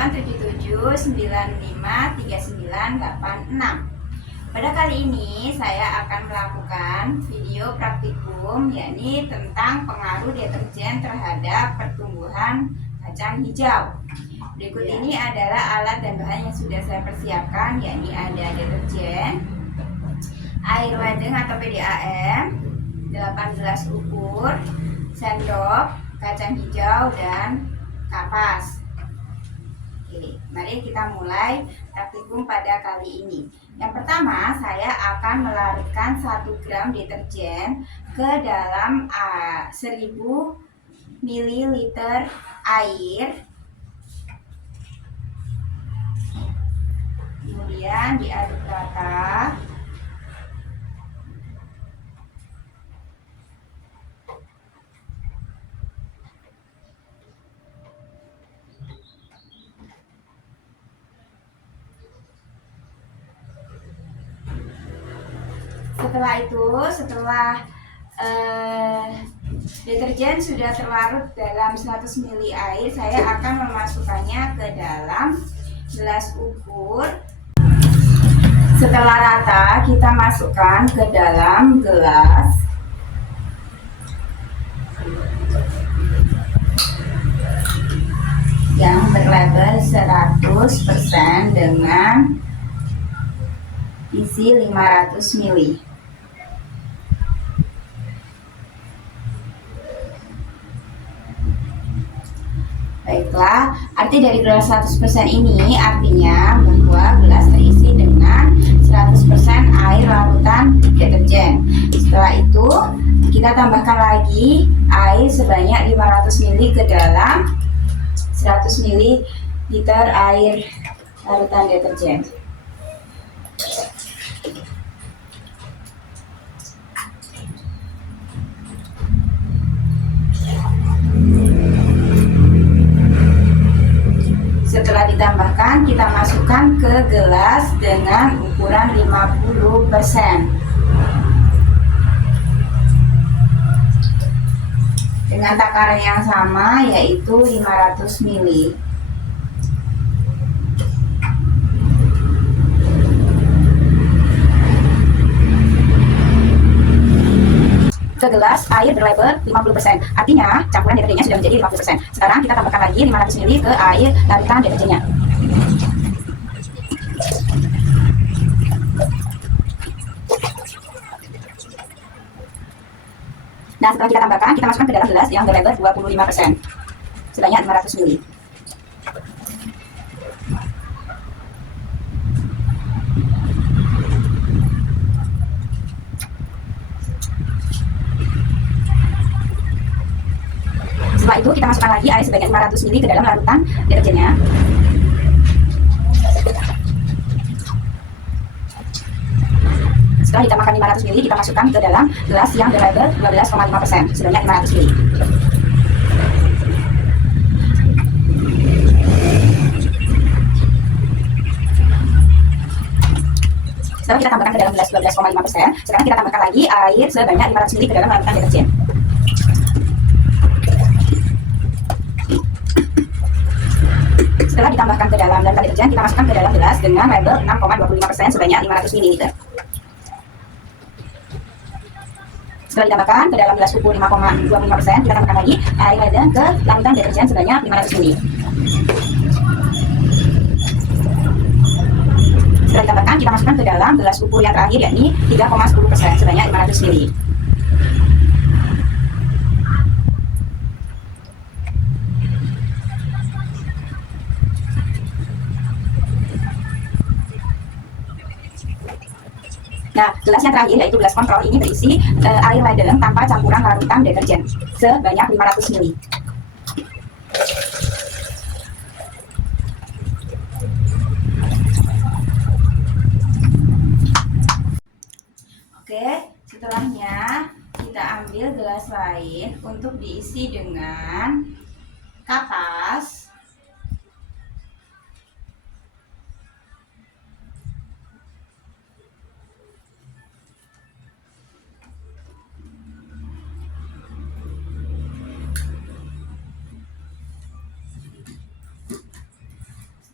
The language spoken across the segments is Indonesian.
0877953986. Pada kali ini saya akan melakukan video praktikum, yakni tentang pengaruh deterjen terhadap pertumbuhan kacang hijau. Berikut ini adalah alat dan bahan yang sudah saya persiapkan, yakni ada deterjen, air wadeng atau PDAM, 8 gelas ukur, sendok, kacang hijau, dan kapas. Oke, mari kita mulai praktikum pada kali ini. Yang pertama, saya akan melarutkan 1 gram deterjen ke dalam 1000 ml air. Kemudian diaduk rata. Setelah deterjen sudah terlarut dalam 100 ml air, saya akan memasukkannya ke dalam gelas ukur. Setelah rata, kita masukkan ke dalam gelas. Yang berlabel 100% dengan isi 500 ml. Baiklah, arti dari gelas 100% ini artinya bahwa gelas terisi dengan 100% air larutan deterjen. Setelah itu, kita tambahkan lagi air sebanyak 500 ml ke dalam 100 ml air larutan deterjen. Setelah ditambahkan, kita masukkan ke gelas dengan ukuran 50%. Dengan takaran yang sama, yaitu 500 ml. Ke gelas air berlabel 50%. Artinya campuran deterjennya sudah menjadi 50%. Sekarang kita tambahkan lagi 500 ml ke air larutan deterjennya. Nah, setelah kita tambahkan, kita masukkan ke dalam gelas yang berlabel 25% sebanyak 500 ml. Setelah itu kita masukkan lagi air sebanyak 500 ml ke dalam larutan deterjennya. Setelah ditambahkan 500 ml, kita masukkan ke dalam gelas yang berlabel 12,5% sebanyak 500 ml. Setelah kita tambahkan ke dalam gelas 12,5%, sekarang kita tambahkan lagi air sebanyak 500 ml ke dalam larutan deterjen. Setelah ditambahkan ke dalam larutan deterjen, kita masukkan ke dalam gelas dengan label 6,25% sebanyak 500 ml. Setelah ditambahkan ke dalam gelas ukur 5,25%, kita tambahkan lagi air wadeng ke larutan deterjen sebanyak 500 ml. Setelah ditambahkan, kita masukkan ke dalam gelas ukur yang terakhir, yakni 3,10% sebanyak 500 ml. Nah, gelas yang terakhir yaitu gelas kontrol ini berisi air wadeng tanpa campuran larutan deterjen sebanyak 500 ml. Oke, setelahnya kita ambil gelas lain untuk diisi dengan kapas.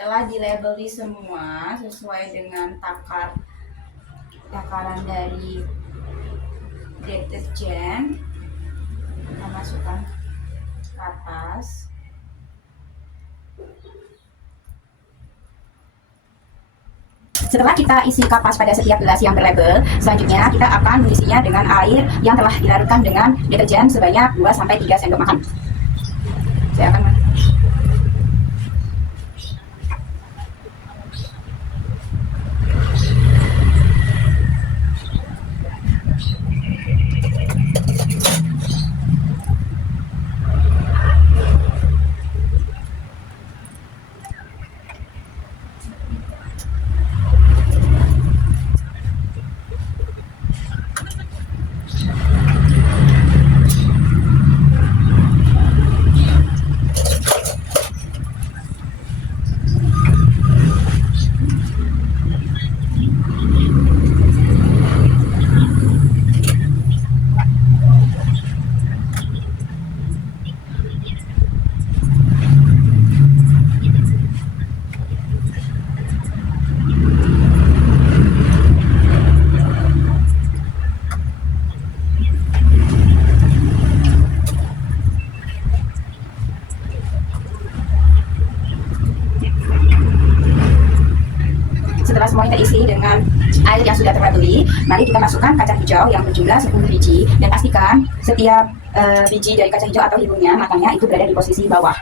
Telah dilabeli semua sesuai dengan takaran dari deterjen. Kita masukkan ke atas. Setelah kita isi kapas pada setiap gelas yang berlabel, selanjutnya kita akan mengisinya dengan air yang telah dilarutkan dengan deterjen sebanyak 2-3 sendok makan. Saya akan setelah semuanya terisi dengan air yang sudah terlabeli, mari kita masukkan kacang hijau yang berjumlah 10 biji dan pastikan setiap biji dari kacang hijau atau hidungnya matangnya itu berada di posisi bawah.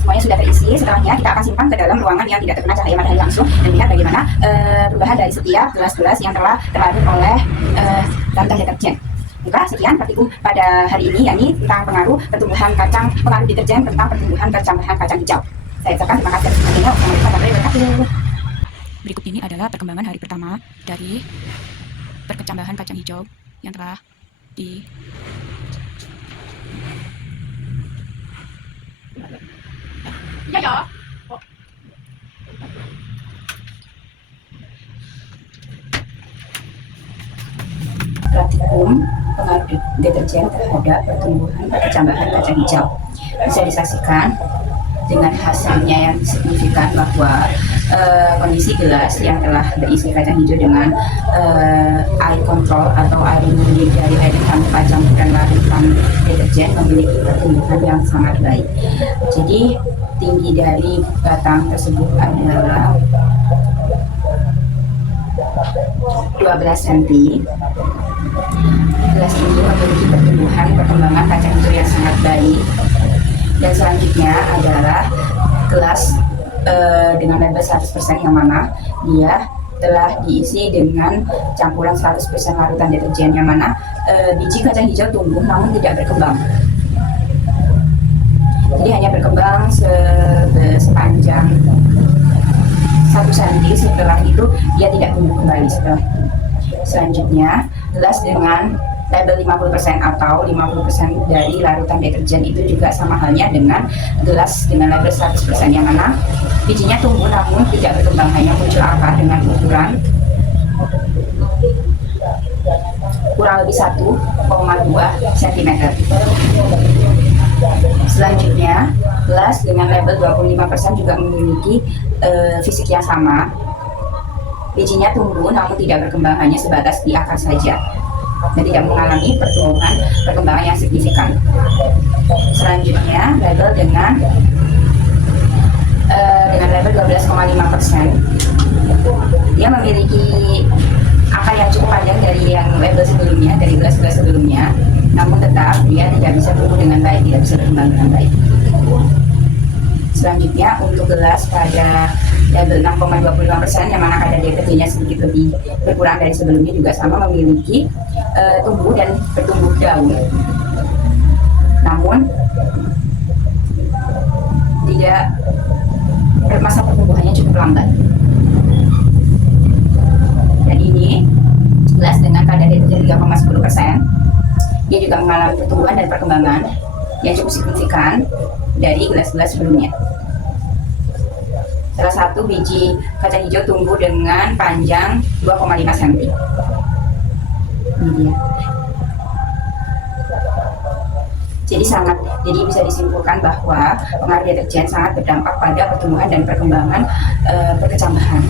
Semuanya sudah terisi, setelahnya kita akan simpan ke dalam ruangan yang tidak terkena cahaya matahari langsung dan lihat bagaimana perubahan dari setiap gelas-gelas yang telah terlarut oleh larutan deterjen. Juga sekian praktikum pada hari ini, yakni tentang pengaruh deterjen tentang pertumbuhan kecambahan kacang hijau. Saya ucapkan terima kasih atas perhatiannya. Wassalamualaikum warahmatullahi wabarakatuh. Berikut ini adalah perkembangan hari pertama dari perkecambahan kacang hijau yang telah di praktikum pengaruh deterjen terhadap pertumbuhan kecambahan kacang hijau. Bisa disaksikan dengan hasilnya yang signifikan bahwa kondisi gelas yang telah berisi kacang hijau dengan air kontrol atau air murni dari air tanpa campuran larutan deterjen memiliki pertumbuhan yang sangat baik. Jadi tinggi dari batang tersebut adalah 12 cm. Gelas ini memiliki perkembangan kacang hijau yang sangat baik. Dan selanjutnya adalah gelas dengan label 100% yang mana dia telah diisi dengan campuran 100% larutan deterjen yang mana biji kacang hijau tumbuh namun tidak berkembang. Jadi hanya berkembang sepanjang 1 cm, setelah itu dia tidak tumbuh kembali setelah itu. Selanjutnya, gelas dengan label 50% atau 50% dari larutan deterjen itu juga sama halnya dengan gelas dengan label 100% yang mana bijinya tumbuh namun tidak berkembang, hanya muncul akar dengan ukuran kurang lebih 1,2 cm. Selanjutnya, gelas dengan label 25% juga memiliki fisik yang sama. Bijinya tumbuh namun tidak berkembang, hanya sebatas di akar saja dan tidak mengalami perkembangan yang signifikan. Selanjutnya, label dengan label 12,5%, dia memiliki akar yang cukup panjang dari yang label sebelumnya, dari gelas-gelas sebelumnya, namun tetap dia tidak bisa tumbuh dengan baik, tidak bisa berkembang dengan baik. Selanjutnya untuk gelas pada double 6,25%, yang mana kadar deterjennya sedikit lebih berkurang dari sebelumnya, juga sama memiliki tumbuh dan bertumbuh daun. Namun tidak masa pertumbuhannya cukup lambat. Dan ini gelas dengan kadar deterjen 3,10%, dia juga mengalami pertumbuhan dan perkembangan yang cukup signifikan dari gelas-gelas sebelumnya. Salah satu biji kacang hijau tumbuh dengan panjang 2,5 cm. Ini dia. Jadi bisa disimpulkan bahwa pengaruh deterjen sangat berdampak pada pertumbuhan dan perkembangan perkecambahan.